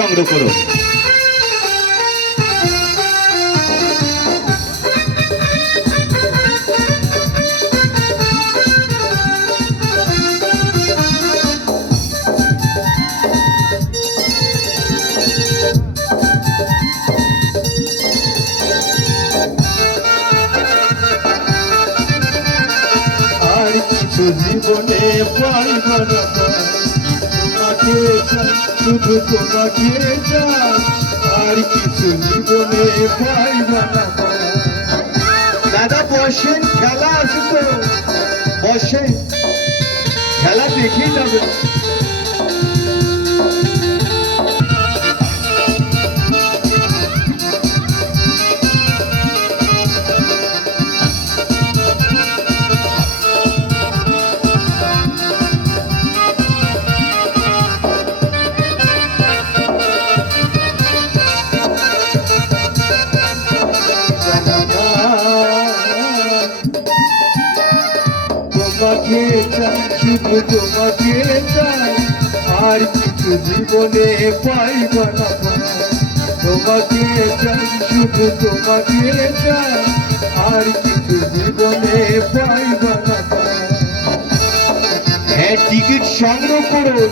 সংগ্রহ করুন। আর কিছু জীবনে পাইব না, তোমাকে চাই, শুধু তোমাকে চাই, আর কিছু জীবনে পাইব না। দাদা বসেন, খেলা আছে তো, বসেন, খেলা দেখে যাবে। তোমাকে চাই, শুধু তোমাকে চাই, আর কিছু জীবনে পাইব না। তোমাকে চাই, শুধু তোমাকে চাই, আর কিছু জীবনে পাইব না। হ্যাঁ, টিকিট সংগ্রহ করো।